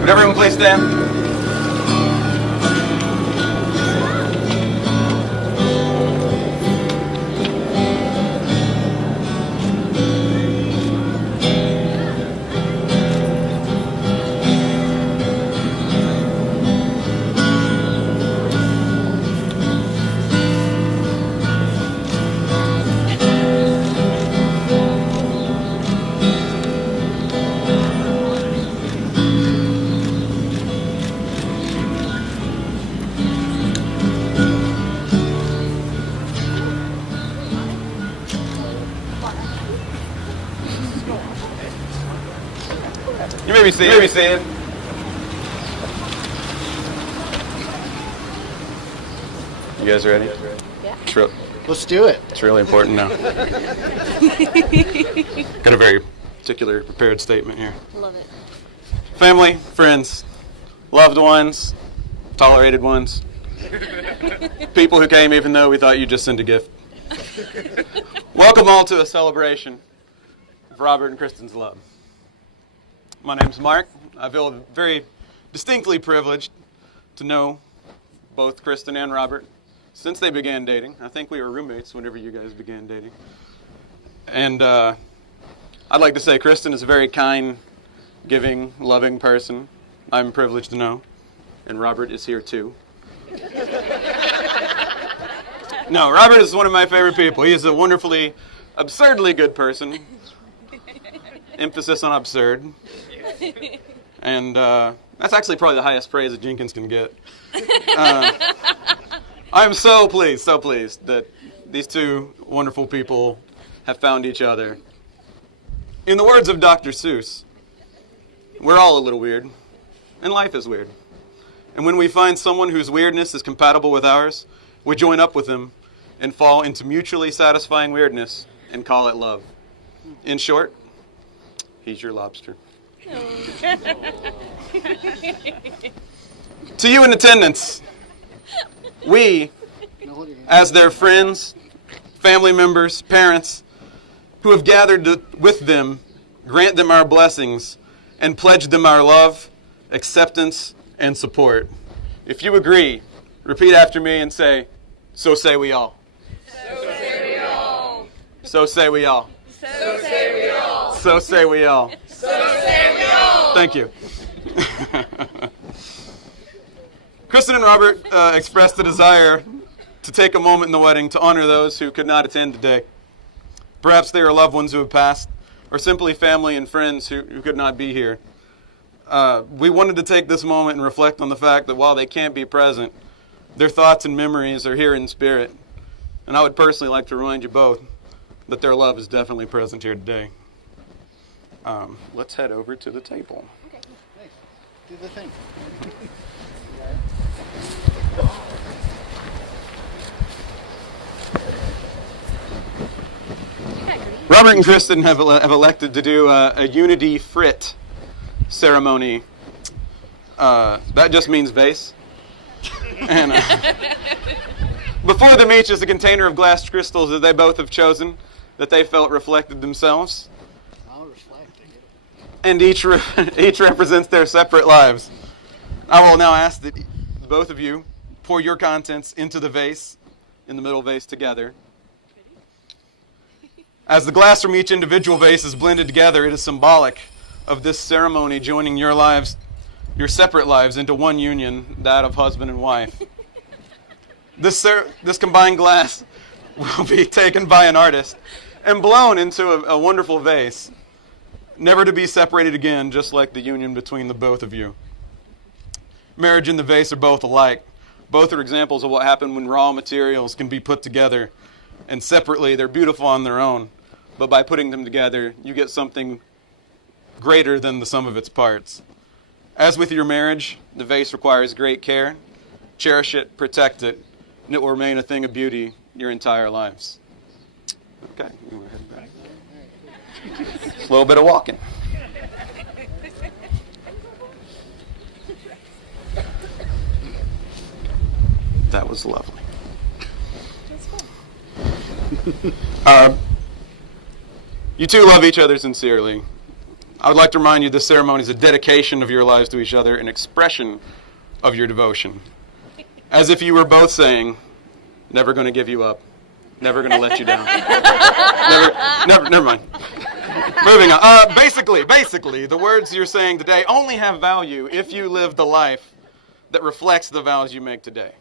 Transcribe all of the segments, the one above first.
Would everyone please stand? You may be seated. You guys ready? Yeah. Let's do it. It's really important now. Got a very particular prepared statement here. Love it. Family, friends, loved ones, tolerated ones, people who came even though we thought you'd just send a gift. Welcome all to a celebration of Robert and Kristen's love. My name's Mark. I feel very distinctly privileged to know both Kristen and Robert since they began dating. I think we were roommates whenever you guys began dating. And I'd like to say Kristen is a very kind, giving, loving person. I'm privileged to know. And Robert is here too. No, Robert is one of my favorite people. He is a wonderfully, absurdly good person. Emphasis on absurd. And that's actually probably the highest praise that Jenkins can get. I'm so pleased that these two wonderful people have found each other. In the words of Dr. Seuss, we're all a little weird, and life is weird. And when we find someone whose weirdness is compatible with ours, we join up with them and fall into mutually satisfying weirdness and call it love. In short, he's your lobster. To you in attendance, we, as their friends, family members, parents, who have gathered with them, grant them our blessings and pledge them our love, acceptance, and support. If you agree, repeat after me and say, "So say we all." So say we all. So say we all. So say we all. So say we all. So say we all. Thank you. Kristen and Robert expressed the desire to take a moment in the wedding to honor those who could not attend today. Perhaps they are loved ones who have passed, or simply family and friends who could not be here. We wanted to take this moment and reflect on the fact that while they can't be present, their thoughts and memories are here in spirit. And I would personally like to remind you both that their love is definitely present here today. Let's head over to the table. Okay. Hey, do the thing. Robert and Kristen have elected to do a unity frit ceremony. That just means vase. And before them each is a container of glass crystals that they both have chosen, that they felt reflected themselves. I'll reflect. And each represents their separate lives. I will now ask that both of you pour your contents into the vase, in the middle vase together. As the glass from each individual vase is blended together, it is symbolic of this ceremony joining your lives, your separate lives, into one union, that of husband and wife. This combined glass will be taken by an artist and blown into a wonderful vase, never to be separated again, just like the union between the both of you. Marriage and the vase are both alike. Both are examples of what happened when raw materials can be put together, and separately they're beautiful on their own. But by putting them together, you get something greater than the sum of its parts. As with your marriage, the vase requires great care. Cherish it, protect it, and it will remain a thing of beauty your entire lives. Okay, we're heading back. A little bit of walking. That was lovely. You two love each other sincerely. I would like to remind you this ceremony is a dedication of your lives to each other, an expression of your devotion. As if you were both saying, never going to give you up, never going to let you down. Never mind. Moving on. Basically, the words you're saying today only have value if you live the life that reflects the vows you make today.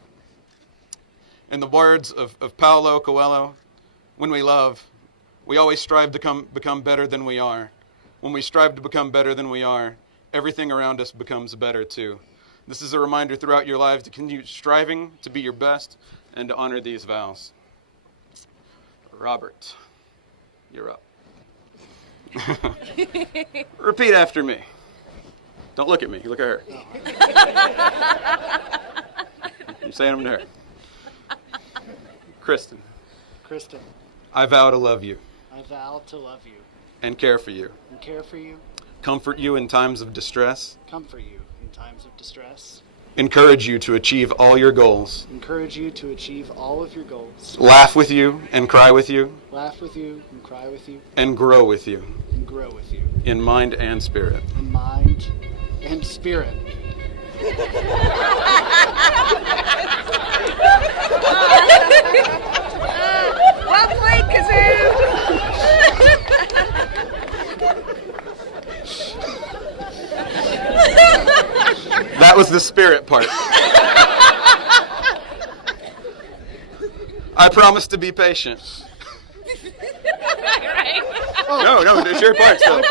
In the words of Paulo Coelho, when we love, we always strive to become better than we are. When we strive to become better than we are, everything around us becomes better too. This is a reminder throughout your lives to continue striving to be your best and to honor these vows. Robert, you're up. Repeat after me. Don't look at me. You look at her. You're saying them to her. Kristen. Kristen, I vow to love you. I vow to love you. And care for you. And care for you. Comfort you in times of distress. Comfort you in times of distress. Encourage you to achieve all your goals. Encourage you to achieve all of your goals. Laugh with you and cry with you. Laugh with you and cry with you. And grow with you. And grow with you. In mind and spirit. In mind and spirit. Well played, Kazoo! That was the spirit part. I promise to be patient. Right. No, it's your part still.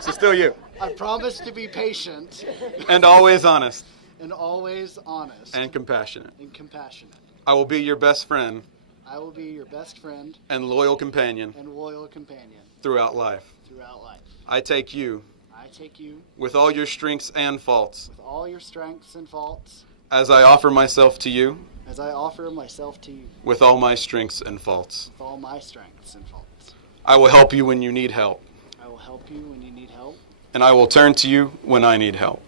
So still you. I promise to be patient. And always honest. And always honest. And compassionate. And compassionate. I will be your best friend. I will be your best friend. And loyal companion. And loyal companion. Throughout life. Throughout life. I take you. I take you. With all your strengths and faults. With all your strengths and faults. As I offer myself to you. As I offer myself to you. With all my strengths and faults. With all my strengths and faults. I will help you when you need help. I will help you when you need help. And I will turn to you when I need help.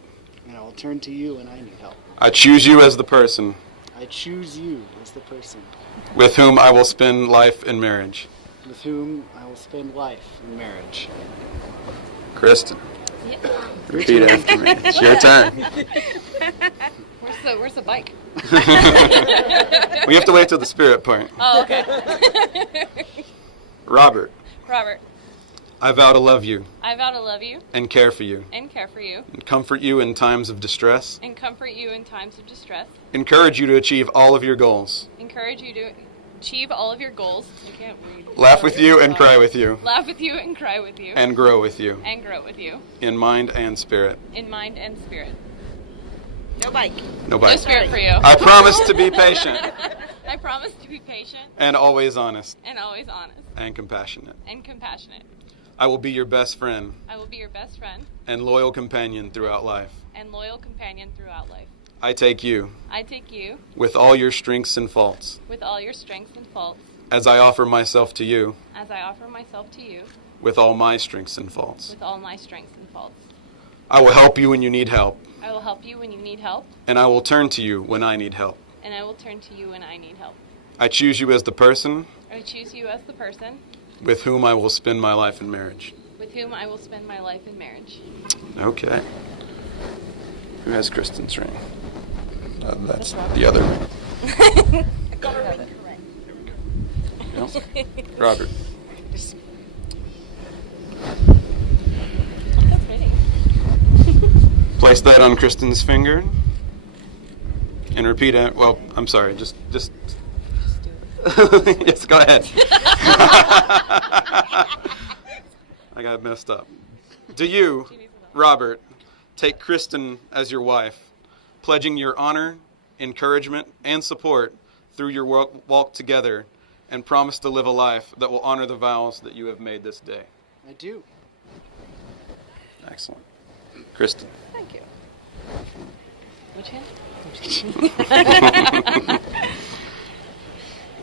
And I will turn to you when I need help. I choose you as the person. I choose you as the person. With whom I will spend life in marriage. With whom I will spend life in marriage. Kristen. Yeah. Repeat after me. It's your turn. Where's the bike? We have to wait till the spirit part. Oh, okay. Robert. Robert, I vow to love you. I vow to love you. And care for you. And care for you. And comfort you in times of distress. And comfort you in times of distress. Encourage you to achieve all of your goals. Encourage you to achieve all of your goals. I can't read. Laugh with you and cry with you. Laugh with you and cry with you. And grow with you. And grow with you. In mind and spirit. In mind and spirit. No bike. No No bite. spirit for you. I promise to be patient. I promise to be patient And always honest. and always honest And compassionate. and compassionate. I will be your best friend. I will be your best friend And loyal companion throughout life. and loyal companion throughout life. I take you. I take you With all your strengths and faults. with all your strengths and faults As I offer myself to you. as I offer myself to you With all my strengths and faults. with all my strengths and faults. I will help you when you need help. I will help you when you need help, And I will turn to you when I need help. and I will turn to you when I need help. I choose you as the person I choose you as the person with whom I will spend my life in marriage. with whom I will spend my life in marriage. Okay. Who has Kristen's ring? That's the other ring. No? Robert. That's pretty. Place that on Kristen's finger. And repeat it. Well, I'm sorry. Just. Yes, go ahead. I got messed up. Do you, Robert, take Kristen as your wife, pledging your honor, encouragement, and support through your walk together, and promise to live a life that will honor the vows that you have made this day? I do. Excellent. Kristen. Thank you. Which hand?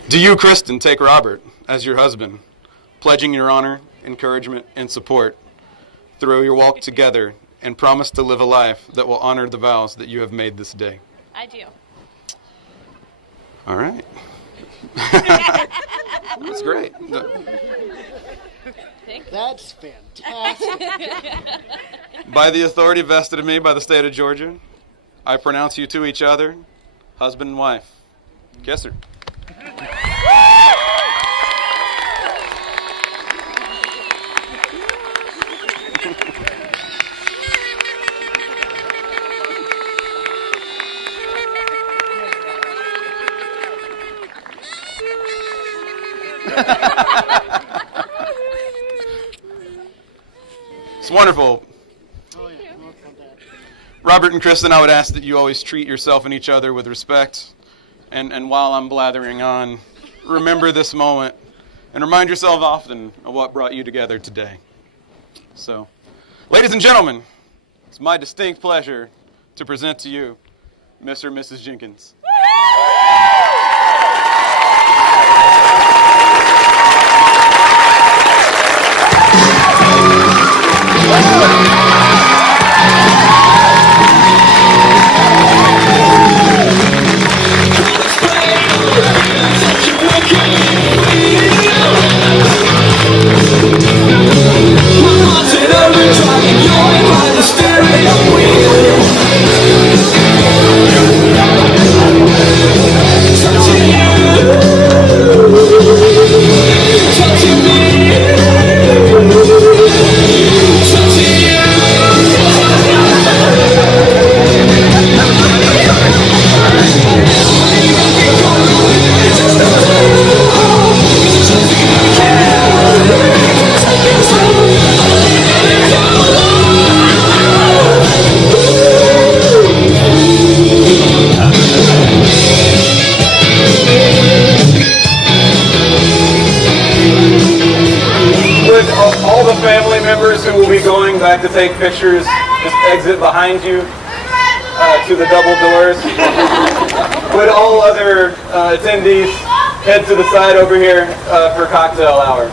Do you, Kristen, take Robert as your husband, pledging your honor, encouragement, and support through your walk together, and promise to live a life that will honor the vows that you have made this day? I do. All right. That's great. Thank you. That's fantastic. By the authority vested in me by the state of Georgia, I pronounce you to each other, husband and wife. Kiss her. It's wonderful. Oh, yeah. Well, it's not bad. Robert and Kristen, I would ask that you always treat yourself and each other with respect. And while I'm blathering on, remember this moment and remind yourself often of what brought you together today. So, ladies and gentlemen, it's my distinct pleasure to present to you Mr. and Mrs. Jenkins. All the family members who will be going back to take pictures just exit behind you to the double doors. Would all other attendees head to the side over here for cocktail hour?